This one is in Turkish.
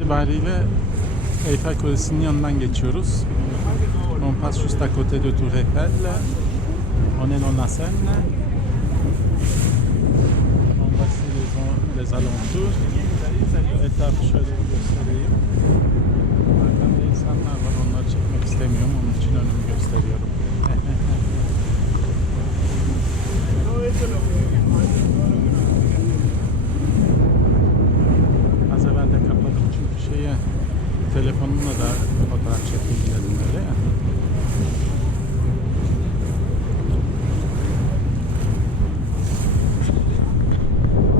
İtibariyle Eiffel Kulesi'nin yanından geçiyoruz. On passe juste à côté de Tour Eiffel. On est dans la Seine. On voici les alentours. Etrafı şöyle bir göstereyim. Arkamda insanlar var. Onları çekmek istemiyorum. Onun için önümü gösteriyorum. Az evvel de kapadım çünkü telefonumla da fotoğraf çekeyim dedim öyle ya.